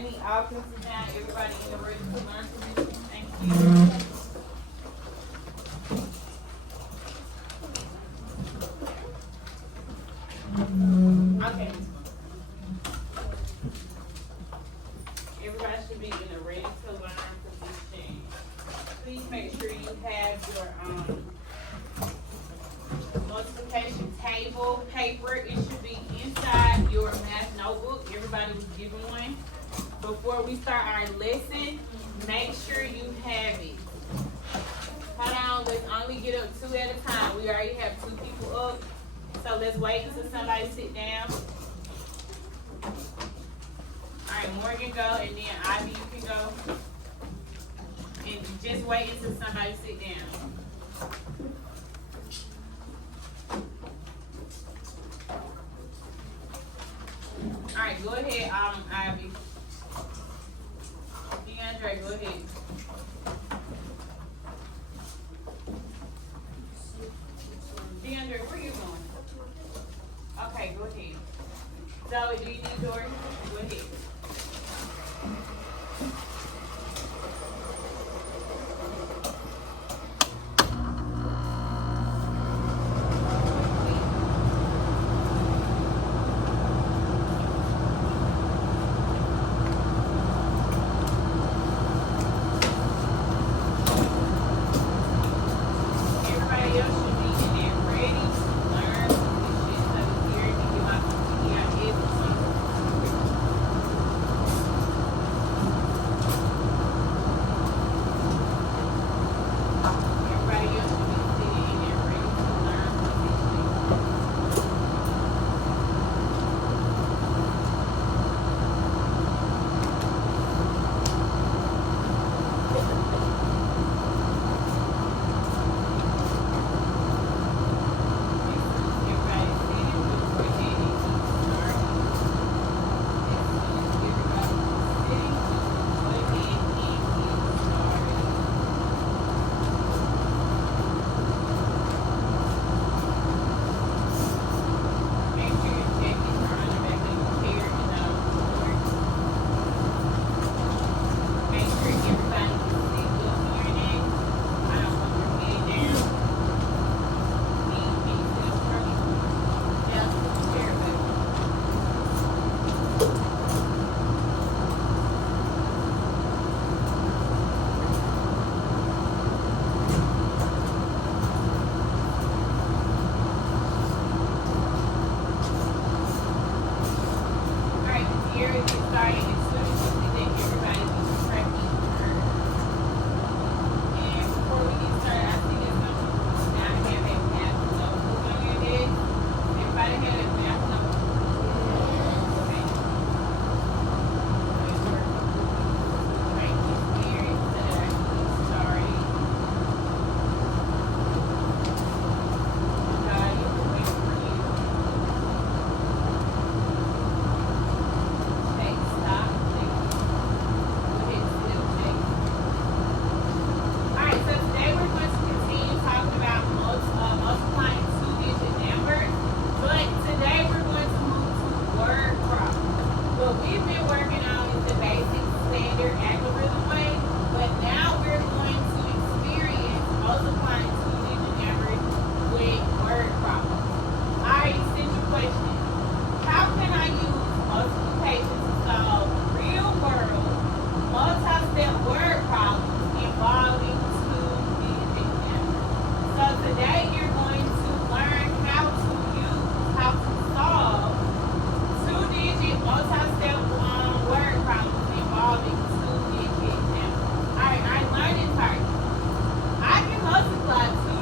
I need all pencils down. Everybody in the ready to learn position. Thank you. Okay. Everybody should be in a ready to learn position. Please make sure you have your multiplication table paper. It should be inside your math notebook. Everybody was given one. Before we start our lesson, make sure you have it. Hold on, let's only get up 2 at a time. We already have 2 people up. So let's wait until somebody sit down. Alright, Morgan go, and then Ivy, you can go. And just wait until somebody sit down. Alright, go ahead, Ivy. DeAndre, go ahead. DeAndre, where you going? Okay, go ahead. Zoe, do you need Jordan? Go ahead. Everybody else should be in there ready to learn this shit so here to get my everybody else should be sitting in there ready to learn this shit. Everybody sitting, just go ahead and get started. As soon as everybody's sitting, go ahead and get started. Make sure your jackets are on the back of your chair and not on the floor. Make sure everybody can sit up near that. I don't want your head down. Can you sit up for me? Yeah, sit the chair back. Alright, here it is starting as soon as you see that everybody is tracking her. And before we get started, I think it's going to now have a math notebook on your desk. Everybody have a math notebook? Okay. Right here so that I can get started. God, you can wait for you. Take stock. Go ahead, still take. Alright, so today we're going to continue talking about multiplying 2-digit numbers, but today we're going to move to word problems. What we've been working on is the basic standard algorithm way, but now we're going to experience multiplying 2-digit numbers with word problems. Alright, essential question. How can I use multiplication to solve real world multi-step word problems involving 2-digit numbers? So today you're going to learn how to solve 2-digit multi-step word problems involving 2-digit numbers. Alright, our learning target. I can multiply 2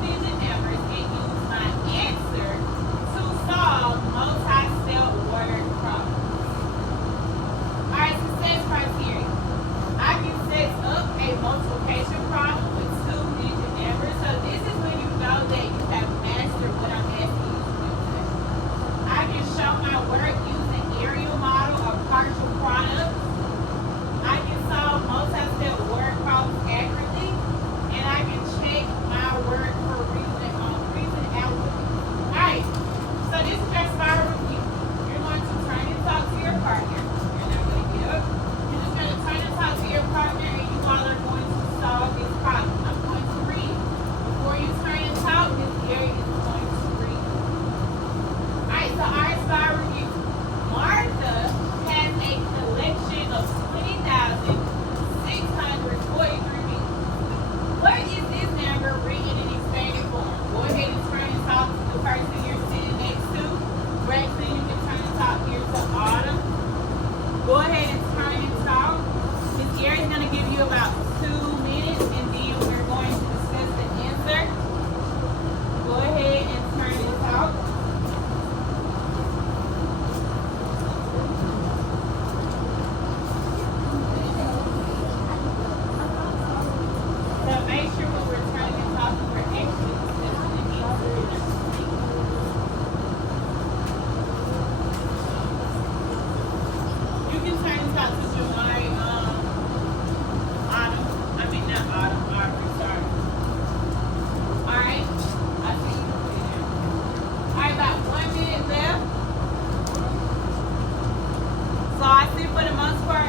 your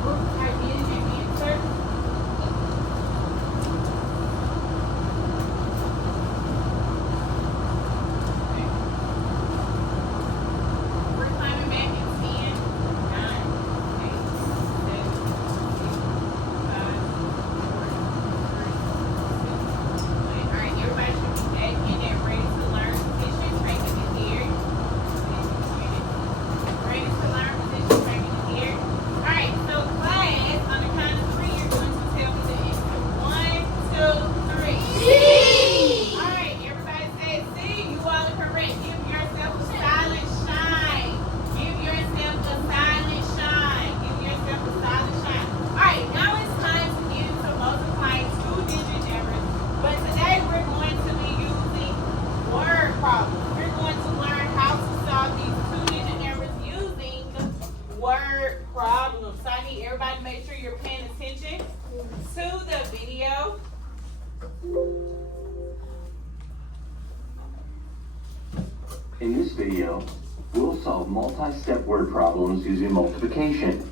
group type in and answer. We're climbing back in 10, 9, 8, 7, 6, 5, 4, 3, 2, 1. All right, everybody should be back in there ready to learn position, tracking in here. Ready to learn position, tracking in here. All right, so class, on the count of 3, you're going to tell me the answer. 1, 2, 3. C. All right, everybody say C. You all are correct. Give yourself a silent shine. Give yourself a silent shine. Give yourself a silent shine. All right, now it's time to get into multiplying 2-digit numbers. But today we're going to be using word problems. We're going to learn how to solve these 2-digit numbers using word problems. So I need everybody to make sure you're paying attention to the video. In this video, we'll solve multi-step word problems using multiplication.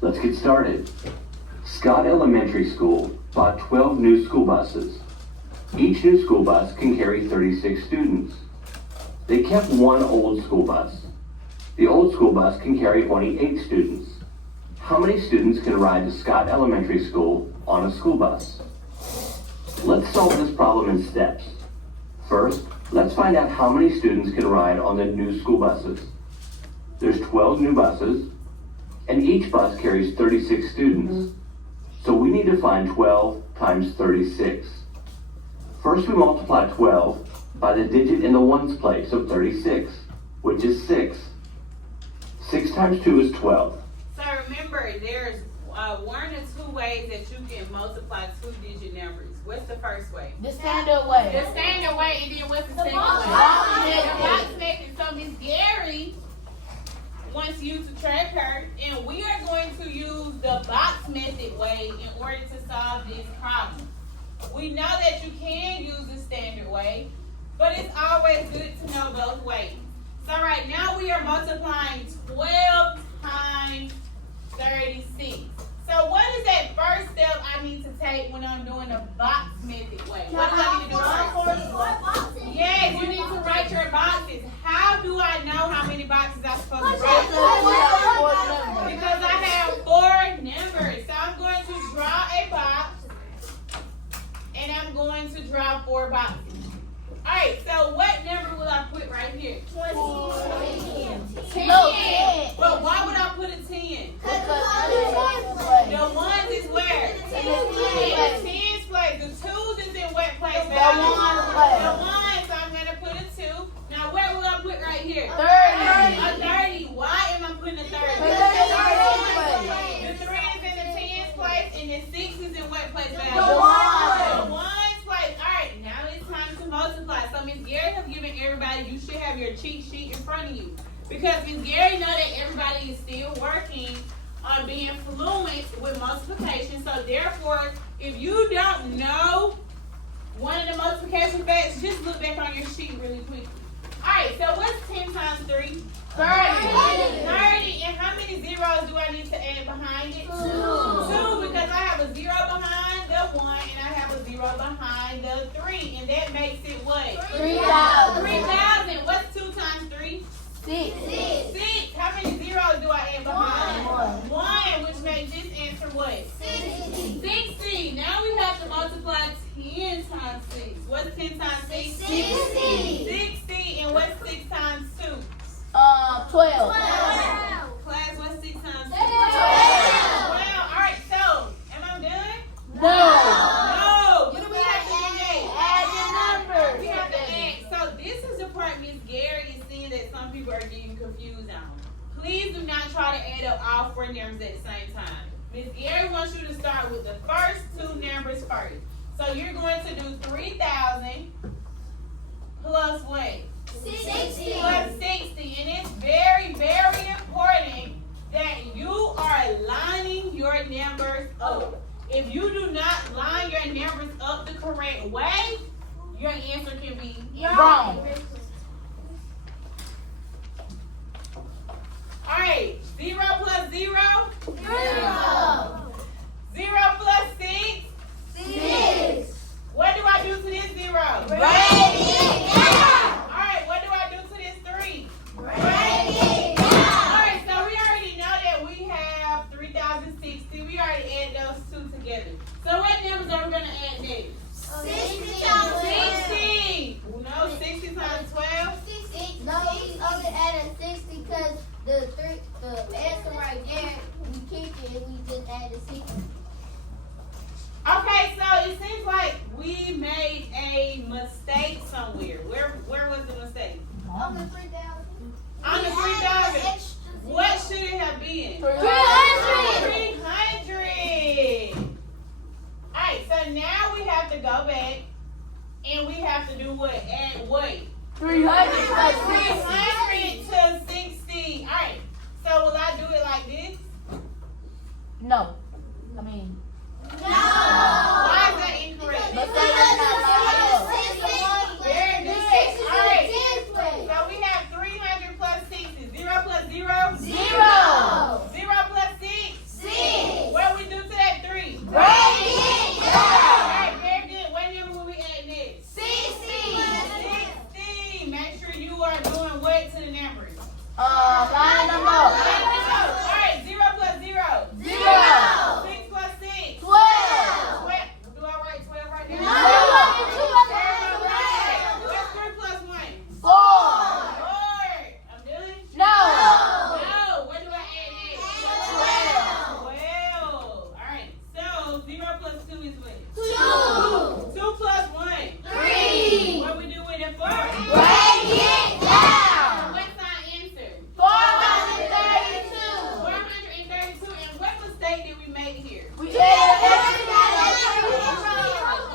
Let's get started. Scott Elementary School bought 12 new school buses. Each new school bus can carry 36 students. They kept one old school bus. The old school bus can carry 28 students. How many students can ride to Scott Elementary School on a school bus? Let's solve this problem in steps. First, let's find out how many students can ride on the new school buses. There's 12 new buses, and each bus carries 36 students. So we need to find 12 times 36. First, we multiply 12 by the digit in the ones place of 36, which is 6. 6 times 2 is 12. So remember, there's 1 or 2 ways that you can multiply 2-digit numbers. What's the first way? The standard way. The standard way, and then what's the second box way? method. The box method. So Miss Gary wants you to track her, and we are going to use the box method way in order to solve this problem. We know that you can use the standard way, but it's always good to know both ways. So right now we are multiplying 12 times 36. So what is that first step I need to take when I'm doing the box method way? What do I need to do first? Yes, you need to write your boxes. How do I know how many boxes I'm supposed to write? Because I have 4 numbers. So I'm going to draw a box, and I'm going to draw 4 boxes. Alright, so what number will I put right here? 10. But why would I put a 10? The ones is where? In the tens place. The twos is in what place? The ones. So I'm going to put a 2. Now where will I put right here? 30. A 30. Why am I putting a 30? The 3 is in the tens place, and the 6 is in what place? The ones place. Alright, now it's time to multiply. So Miss Gary has given everybody, you should have your cheat sheet in front of you. Because Miss Gary know that everybody is still working on being fluent with multiplication. So therefore, if you don't know one of the multiplication facts, just look back on your sheet really quickly. Alright, so what's 10 times 3? 30. 30. And how many zeros do I need to add behind it? 2. 2, because I have a 0 behind the 1 and I have a 0 behind the 3. And that makes it what? 3,000. 3,000. What's 2 times 3? 6. 6. How many zeros do I add behind? 1, which makes this answer what? 60. 60. Now we have to multiply 10 times 6. What's 10 times 6? 60. 60. And what's 6 times 2? 12. Class, what's 6 times 2? 12. Alright, so, am I done? No. What do we have to do next? Add the numbers. We have to add. So this is the part Miss Gary is seeing that some people are getting confused on. Please do not try to add up all 4 numbers at the same time. Miss Gary wants you to start with the first 2 numbers first. So you're going to do 3,000 plus what? 60. Plus 60. And it's very, very important that you are lining your numbers up. If you do not line your numbers up the correct way, your answer can be Wrong. Alright, 0 plus 0 Okay, so it seems like we made a mistake somewhere. Where was the mistake? On the 3,000. On the 3,000. What should it have been? 300. 300. Alright, so now we have to go back and we have to do what? Add what? 300 300 to 60. Alright, so will I do it like this? No. I mean. Why is that incorrect? Very good. Alright, so we have 300 plus 60. 0 plus 0? 0 plus 6? What do we do to that 3? Alright, very good. What number will we add next? 60. Make sure you are doing what to the numbers? Line them up. Alright, 0 plus 0. 6 plus 6. 12. Do I write 12 right now? What's 3 plus 1? 4. 4. I'm doing? No. No. What do I add next? 12. Alright, so 0 plus 2 is what? 2 plus 1. 3. What we do with it for? Break it down. What's our answer? 432. 432. And what mistake did we make here? We did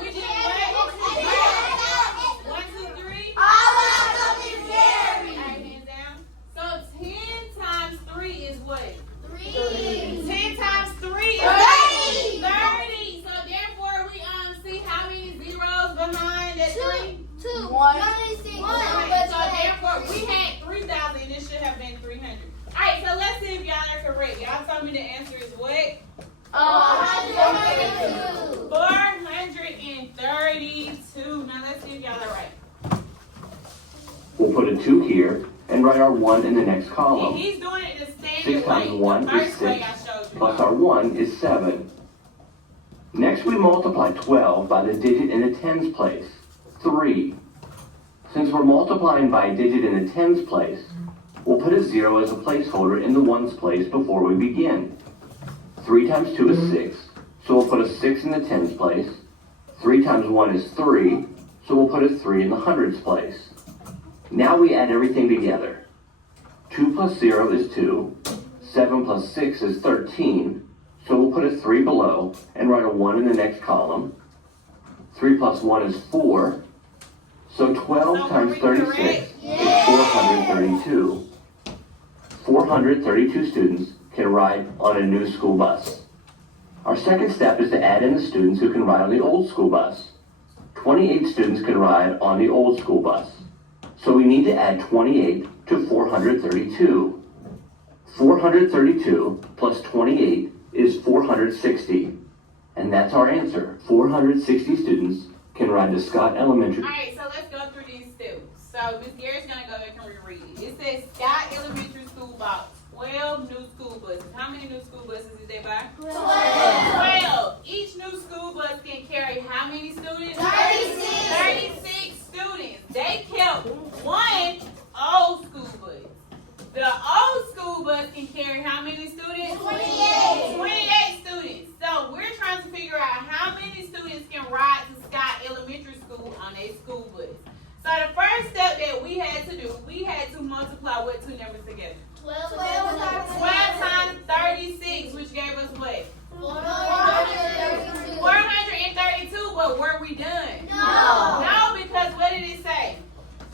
We did what? 1, 2, 3. Alright, hands down. So 10 times 3 is what? 10 times 3 is 30. So therefore we see how many zeros behind that 3? So therefore we had 3,000 and it should have been 300. Alright, so let's see if y'all are correct. Y'all told me the answer is what? 432. Now let's see if y'all are right. We'll put a 2 here and write our 1 in the next And column. he's doing it the 6 standard times way, 1 the is first way 6, I showed you. plus our 1 is 7. Next we multiply 12 by the digit in the tens place, 3. Since we're multiplying by a digit in the tens place, we'll put a 0 as a placeholder in the ones place before we begin. 3 times 2 is 6, so we'll put a 6 in the tens place. 3 times 1 is 3, so we'll put a 3 in the hundreds place. Now we add everything together. 2 plus 0 is 2, 7 plus 6 is 13, so we'll put a 3 below and write a 1 in the next column. 3 plus 1 is 4, so 12 So times are we 36 correct? is 432. 432 students can ride on a new school bus. Our second step is to add in the students who can ride on the old school bus. 28 students can ride on the old school bus. So we need to add 28 to 432. 432 plus 28 is 460. And that's our answer. 460 students can ride to Scott Elementary. Alright, so let's go through these steps. So Ms. Gary's gonna go back and reread it. It says Scott Elementary School bought 12 new school buses. How many new school buses did they buy? 12. Each new school bus can carry how many students? 36 students. They kept one old school bus. The old school bus can carry how many students? 28 students. So we're trying to figure out how many students can ride to Scott Elementary School on a school bus. So the first step that we had to do, we had to multiply what two numbers together? 12 times 36, which gave us what? 432, but were we done? No, because what did it say?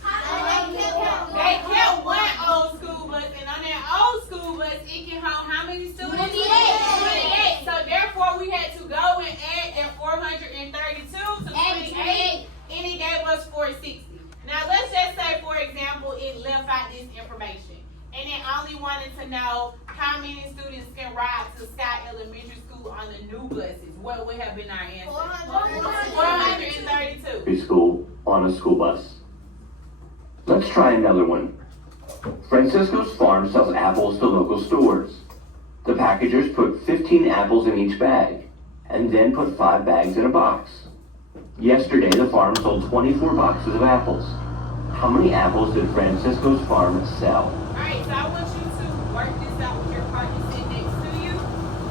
They kept one old school bus, and on that old school bus, it can hold how many students? 28. So therefore, we had to go and add that 432 to 28, and it gave us 460. Now, let's just say, for example, it left out this information, and it only wanted to know how many students can ride to Scott Elementary School on the new buses. What would have been our answer? 432. School on a school bus. Let's try another one. Francisco's farm sells apples to local stores. The packagers put 15 apples in each bag, and then put 5 bags in a box. Yesterday, the farm sold 24 boxes of apples. How many apples did Francisco's farm sell? Alright, so I want you to work this out with your partner sitting next to you.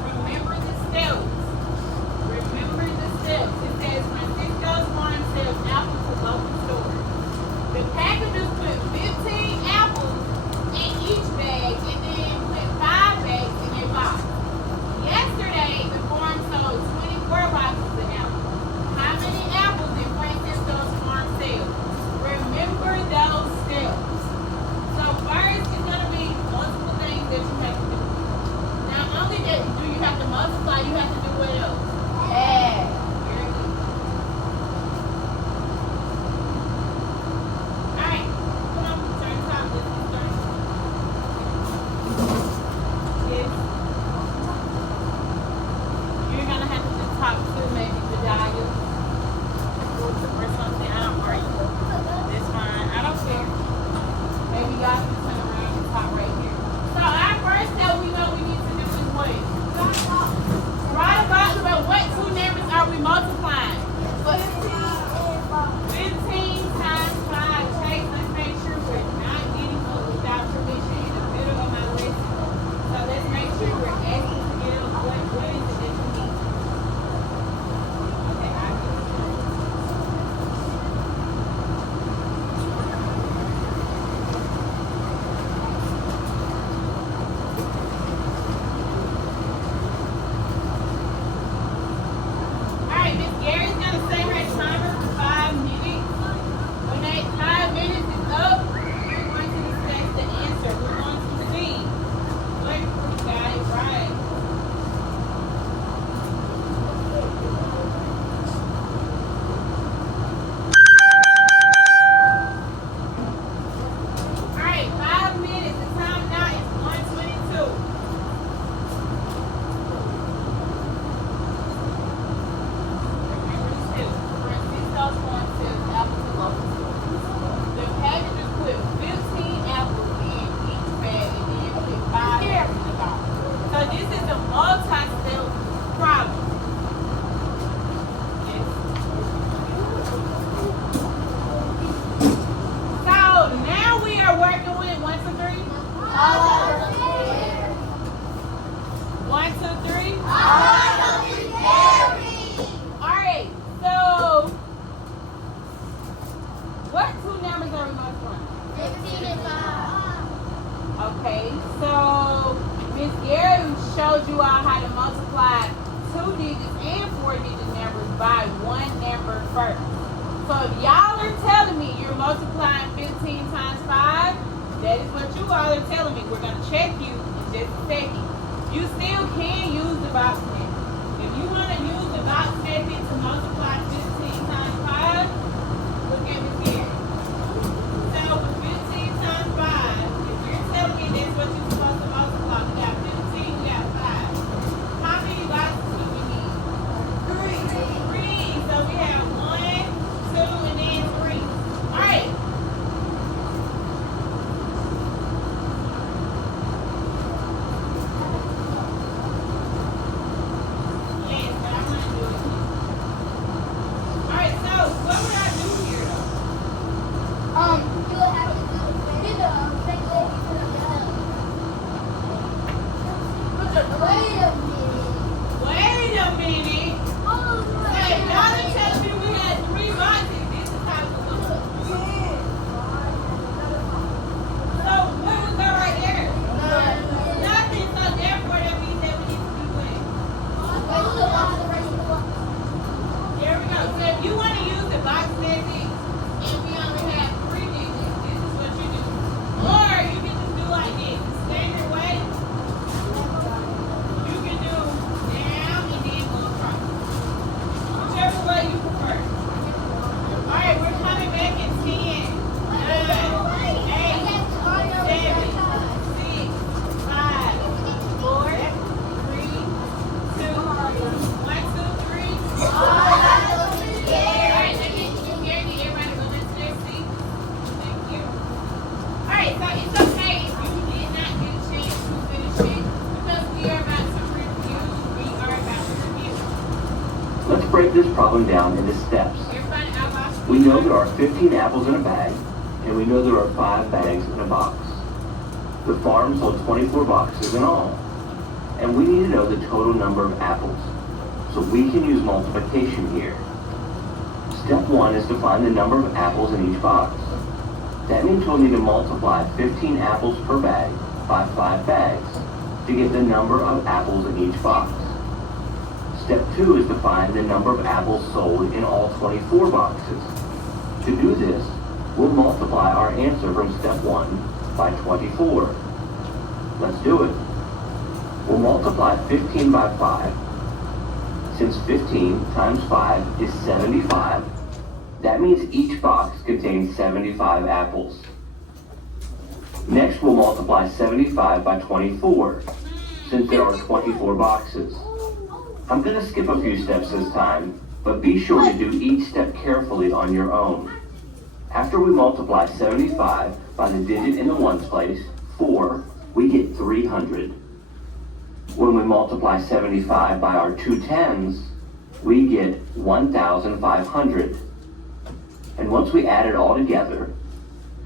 Remember the steps. is a multi-step problem. So now we are working with 1, 2, 3. 1, 2, 3. Alright, so what two numbers are we multiplying? Okay, so Miss Gary showed you all how to multiply 2 digits and 4 digit numbers by one number first. So if y'all are telling me you're multiplying 15 times 5, that is what you all are telling me. We're going to check you in just a second. You still can use the box method. If you want to use the box method to multiply 15 times 5, look at Miss Gary. So with 15 times 5, if you're telling me that's what you're supposed to multiply, we got 15, we got 5. How many boxes do we need? 3. So we have 1, 2, and then 3. Alright. Yes, but I want to do it. Alright, so what would I do here though? You will have to do Wait a minute. Hey, y'all done telling me we had 3 boxes. This is how it looks. So what was that right there? Nothing. So therefore that means that we need to do what? There we go. So if you want to use the box method and we only have 3 digits, this is what you do. Or you can just do like this. The standard way, you can do down and then go across. Whichever way you prefer. Alright, we're coming back in 10, 9, 8, 7, 6, 5, 4, 3, 2, 1, 2, 3. Alright, let me get everybody go into their seat. Thank you. Alright, so it's okay if you did not get a chance to finish it because we are about to review. Let's break this problem down into steps. Everybody out box. We know there are 15 apples in a bag, and we know there are 5 bags in a box. The farm sold 24 boxes in all, and we need to know the total number of apples. So we can use multiplication here. Step 1 is to find the number of apples in each box. That means we'll need to multiply 15 apples per bag by 5 bags to get the number of apples in each box. Step 2 is to find the number of apples sold in all 24 boxes. To do this, we'll multiply our answer from step 1 by 24. Let's do it. We'll multiply 15 by 5. Since 15 times 5 is 75, that means each box contains 75 apples. Next, we'll multiply 75 by 24, since there are 24 boxes. I'm going to skip a few steps this time, but be sure to do each step carefully on your own. After we multiply 75 by the digit in the ones place, 4, we get 300. When we multiply 75 by our 2 tens, we get 1,500. And once we add it all together,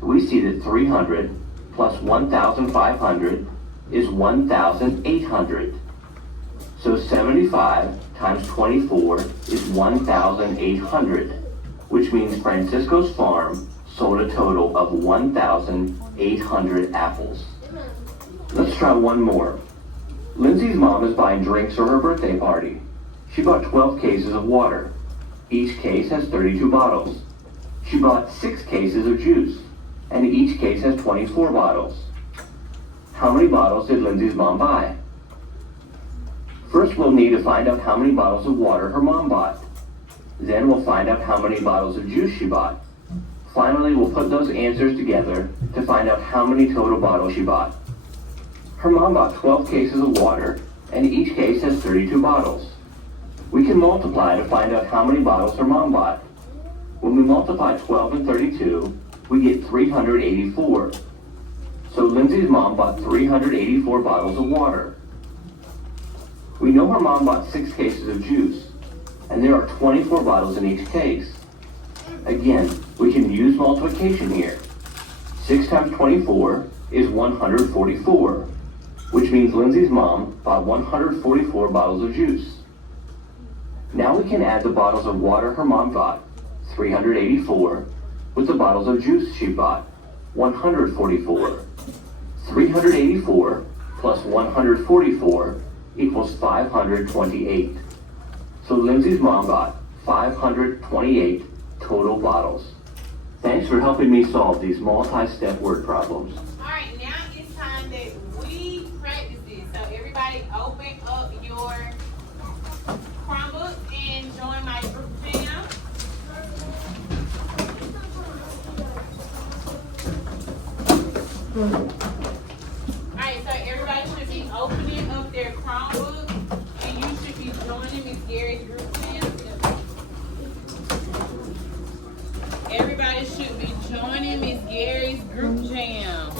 we see that 300 plus 1,500 is 1,800. So 75 times 24 is 1,800, which means Francisco's farm sold a total of 1,800 apples. Let's try one more. Lindsay's mom is buying drinks for her birthday party. She bought 12 cases of water. Each case has 32 bottles. She bought 6 cases of juice, and each case has 24 bottles. How many bottles did Lindsay's mom buy? First, we'll need to find out how many bottles of water her mom bought. Then we'll find out how many bottles of juice she bought. Finally, we'll put those answers together to find out how many total bottles she bought. Her mom bought 12 cases of water, and each case has 32 bottles. We can multiply to find out how many bottles her mom bought. When we multiply 12 and 32, we get 384. So Lindsay's mom bought 384 bottles of water. We know her mom bought 6 cases of juice, and there are 24 bottles in each case. Again, we can use multiplication here. 6 times 24 is 144, which means Lindsay's mom bought 144 bottles of juice. Now we can add the bottles of water her mom bought, 384, with the bottles of juice she bought, 144. 384 plus 144 equals 528. So Lindsay's mom bought 528 total bottles. Thanks for helping me solve these multi-step word problems. Alright, now it's time that we practice this. So everybody open up your Chromebook and join my group jam. Alright, so everybody should be opening up their Chromebook and you should be joining Miss Gary's group jam. Everybody should be joining Miss Gary's group jam.